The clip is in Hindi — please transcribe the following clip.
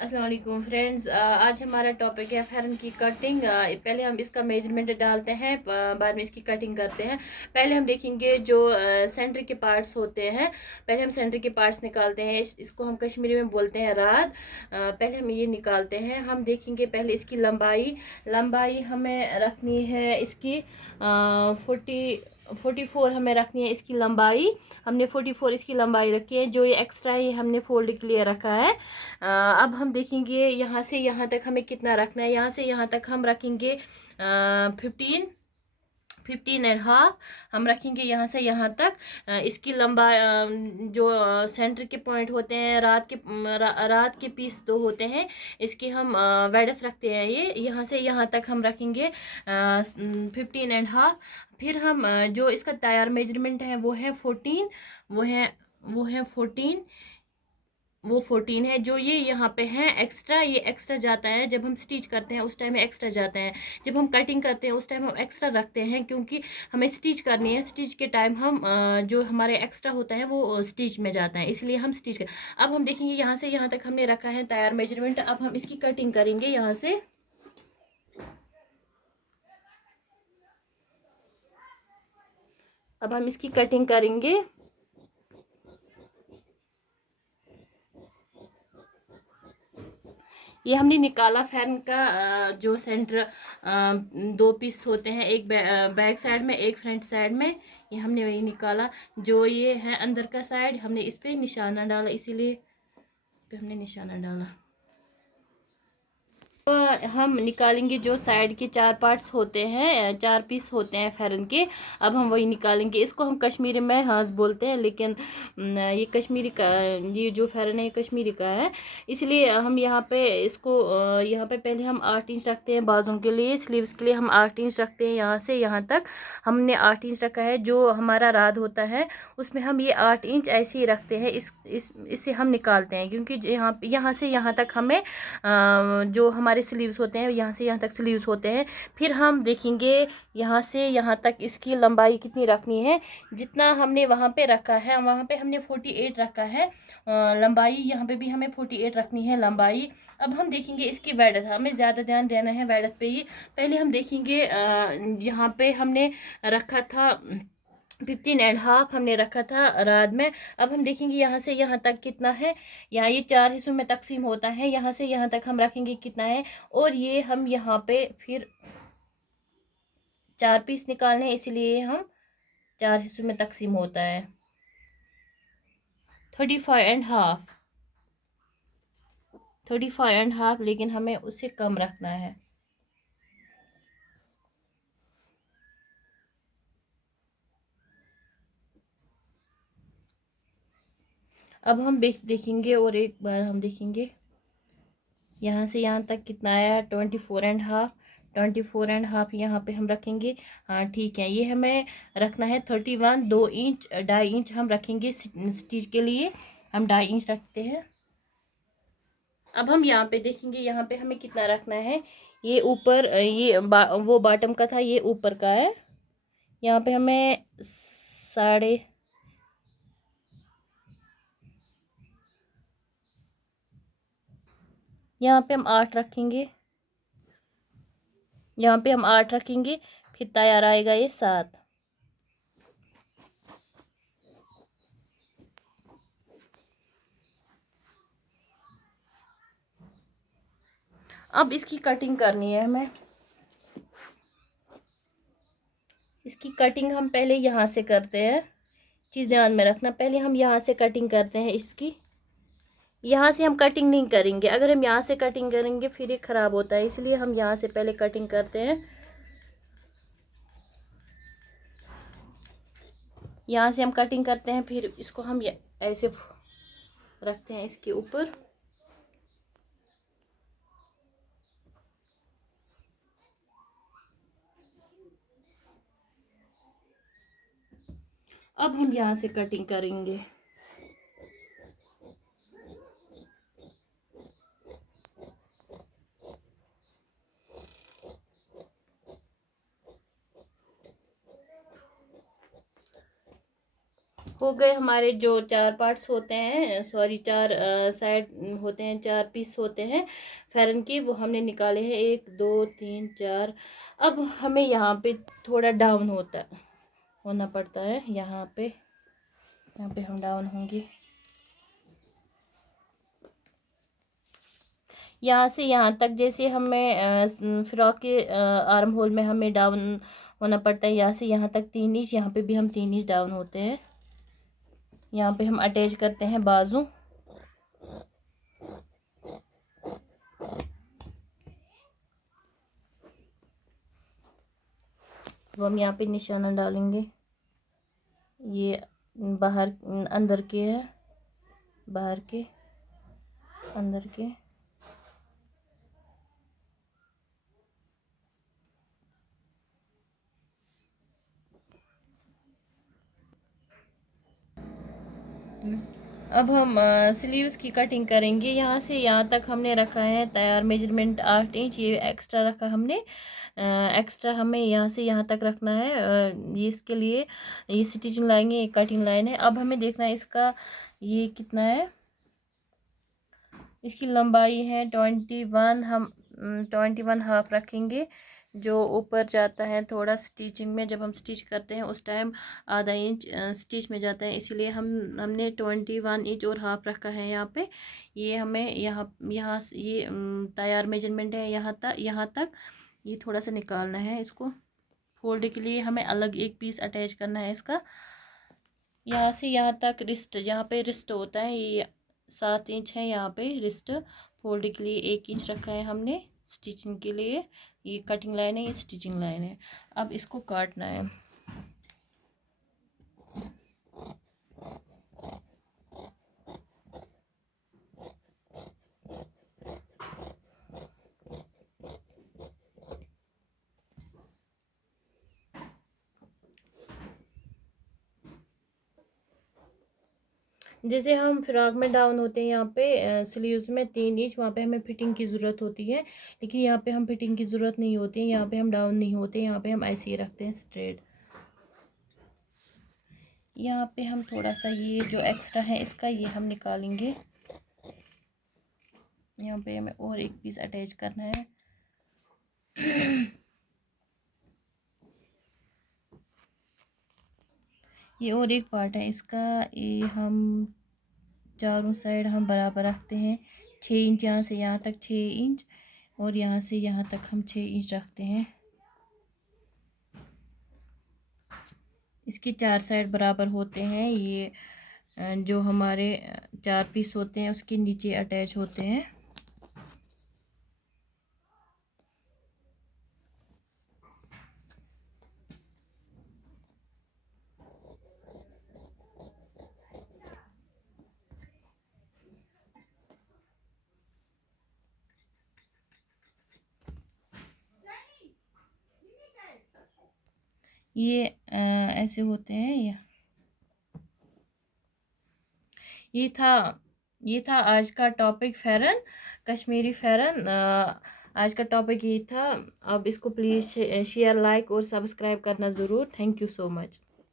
अस्सलाम वालेकुम फ्रेंड्स। आज हमारा टॉपिक है फ़ैरन की कटिंग। पहले हम इसका मेजरमेंट डालते हैं, बाद में इसकी कटिंग करते हैं। पहले हम देखेंगे जो सेंटर के पार्ट्स होते हैं। पहले हम सेंटर के पार्ट्स निकालते हैं। इसको हम कश्मीरी में बोलते हैं राद। पहले हम ये निकालते हैं। हम देखेंगे पहले इसकी लंबाई। लंबाई हमें रखनी है इसकी 44 हमें रखनी है इसकी लंबाई। हमने 44 इसकी लंबाई रखी है। जो ये एक्स्ट्रा है हमने फोल्ड के लिए रखा है। अब हम देखेंगे यहाँ से यहाँ तक हमें कितना रखना है। यहाँ से यहाँ तक हम रखेंगे 15.5 हम रखेंगे यहाँ से यहाँ तक। इसकी लंबाई जो सेंटर के पॉइंट होते हैं, रात के पीस दो होते हैं, इसकी हम वेडथ रखते हैं। ये यहाँ से यहाँ तक हम रखेंगे 15.5। फिर हम जो इसका तैयार मेजरमेंट है वो है 14। वो है 14। वो 14 है। जो ये यहाँ पे है एक्स्ट्रा, ये एक्स्ट्रा जाता है जब हम स्टिच करते हैं, उस टाइम में एक्स्ट्रा जाता है। जब हम कटिंग करते हैं उस टाइम हम एक्स्ट्रा रखते हैं, क्योंकि हमें स्टिच करनी है। स्टिच के टाइम हम जो हमारे एक्स्ट्रा होता है वो स्टिच में जाता है, इसलिए हम स्टिच कर। अब हम देखेंगे यहाँ से यहाँ तक हमने रखा है तैयार मेजरमेंट। अब हम इसकी कटिंग करेंगे यहाँ से। अब हम इसकी कटिंग करेंगे। ये हमने निकाला फैन का जो सेंटर दो पीस होते हैं, एक बैक साइड में एक फ्रंट साइड में। ये हमने वही निकाला। जो ये है अंदर का साइड, हमने इस पे निशाना डाला, इसीलिए इस पे हमने निशाना डाला। तो हम निकालेंगे जो साइड के चार पार्ट्स होते हैं, चार पीस होते हैं फैरन के। अब हम वही निकालेंगे। इसको हम कश्मीरी में हास बोलते हैं, लेकिन ये कश्मीरी का, ये जो फैरन है ये कश्मीरी का है। इसलिए हम यहाँ पे इसको यहाँ पे पहले हम 8 इंच रखते हैं बाजू के लिए। स्लीव्स के लिए हम 8 इंच रखते हैं। यहाँ से यहाँ तक हमने 8 इंच रखा है। जो हमारा राद होता है उसमें हम ये 8 इंच ऐसे ही रखते हैं। इससे हम निकालते हैं, क्योंकि यहाँ से यहाँ तक हमें जो हमारे स्लीव्स होते हैं, यहाँ से यहाँ तक स्लीव्स होते हैं। फिर हम देखेंगे यहाँ से यहाँ तक इसकी लंबाई कितनी रखनी है। जितना हमने वहाँ पे रखा है, वहाँ पे हमने 48 रखा है लंबाई। यहाँ पे भी हमें 48 रखनी है लंबाई। अब हम देखेंगे इसकी वेडथ। हमें ज़्यादा ध्यान देना है वेडथ पे ही। पहले हम देखेंगे यहाँ पे हमने रखा था 15.5 हमने रखा था रात में। अब हम देखेंगे यहाँ से यहाँ तक कितना है। यहाँ ये 4 हिस्सों में तकसीम होता है। यहाँ से यहाँ तक हम रखेंगे कितना है, और ये हम यहाँ पे फिर 4 पीस निकालने हैं, इसलिए हम 4 हिस्सों में तकसीम होता है। 35.5, 35.5, लेकिन हमें उससे कम रखना है। अब हम देखेंगे, और एक बार हम देखेंगे यहाँ से यहाँ तक कितना आया। 24.5, 24.5 यहाँ पे हम रखेंगे। हाँ ठीक है। ये हमें रखना है 31। 2 इंच 2.5 इंच हम रखेंगे स्टिच के लिए। हम 2.5 इंच रखते हैं। अब हम यहाँ पे देखेंगे यहाँ पे हमें कितना रखना है। ये ऊपर वो बॉटम का था, ये ऊपर का है। यहाँ पे हमें साढ़े, यहाँ पे हम 8 रखेंगे। यहाँ पे हम 8 रखेंगे। फिर तैयार आएगा ये 7। अब इसकी कटिंग करनी है हमें। इसकी कटिंग हम पहले यहाँ से करते हैं। चीज़ ध्यान में रखना, पहले हम यहाँ से कटिंग करते हैं इसकी। यहाँ से हम कटिंग नहीं करेंगे। अगर हम यहाँ से कटिंग करेंगे फिर ये ख़राब होता है, इसलिए हम यहाँ से पहले कटिंग करते हैं। यहाँ से हम कटिंग करते हैं, फिर इसको हम ऐसे रखते हैं इसके ऊपर। अब हम यहाँ से कटिंग करेंगे। हो गए हमारे जो 4 पार्ट्स होते हैं, सॉरी 4 साइड होते हैं, 4 पीस होते हैं फेरन के, वो हमने निकाले हैं 1 2 3 4। अब हमें यहाँ पे थोड़ा डाउन होना पड़ता है। यहाँ पे हम डाउन होंगे। यहाँ से यहाँ तक जैसे हमें फ्रॉक के आर्म होल में हमें डाउन होना पड़ता है, यहाँ से यहाँ तक 3 इंच, यहाँ पे भी हम 3 इंच डाउन होते हैं। यहाँ पे हम अटैच करते हैं बाजू। अब हम यहाँ पे निशाना डालेंगे। ये बाहर अंदर के है, बाहर के अंदर के। अब हम स्लीव्स की कटिंग करेंगे। यहाँ से यहाँ तक हमने रखा है तैयार मेजरमेंट 8 इंच। ये एक्स्ट्रा रखा हमने, एक्स्ट्रा हमें यहाँ से यहाँ तक रखना है। ये इसके लिए ये स्टिचिंग लाइन है, ये कटिंग लाइन है। अब हमें देखना है इसका ये कितना है। इसकी लंबाई है 21। हम 21 हाफ रखेंगे। जो ऊपर जाता है थोड़ा स्टिचिंग में, जब हम स्टिच करते हैं उस टाइम आधा इंच स्टिच में जाता है, इसीलिए हमने 21 इंच और हाफ रखा है यहाँ पे। ये हमें यहाँ ये तैयार मेजरमेंट है यहाँ तक ये थोड़ा सा निकालना है। इसको फोल्ड के लिए हमें अलग एक पीस अटैच करना है इसका। यहाँ से यहाँ तक रिस्ट, यहाँ पे रिस्ट होता है, ये 7 इंच है। यहाँ पे रिस्ट फोल्ड के लिए 1 इंच रखा है हमने स्टिचिंग के लिए। ये कटिंग लाइन है, ये स्टिचिंग लाइन है। अब इसको काटना है। जैसे हम फ्रॉक में डाउन होते हैं यहाँ पे स्लीव्स में 3 इंच, वहाँ पे हमें फिटिंग की ज़रूरत होती है, लेकिन यहाँ पे हम फिटिंग की ज़रूरत नहीं होती है। यहाँ पे हम डाउन नहीं होते, यहाँ पे हम ऐसे ही रखते हैं स्ट्रेट। यहाँ पे हम थोड़ा सा ये जो एक्स्ट्रा है इसका ये हम निकालेंगे। यहाँ पे हमें और एक पीस अटैच करना है। ये और एक पार्ट है इसका, ये हम चारों साइड हम बराबर रखते हैं। 6 इंच यहाँ से यहाँ तक 6 इंच, और यहाँ से यहाँ तक हम 6 इंच रखते हैं। इसके 4 साइड बराबर होते हैं। ये जो हमारे 4 पीस होते हैं उसके नीचे अटैच होते हैं। ये ऐसे होते हैं। ये था आज का टॉपिक फेरन, कश्मीरी फेरन। आज का टॉपिक ये था। अब इसको प्लीज़ शेयर, लाइक और सब्सक्राइब करना ज़रूर। Thank you so much.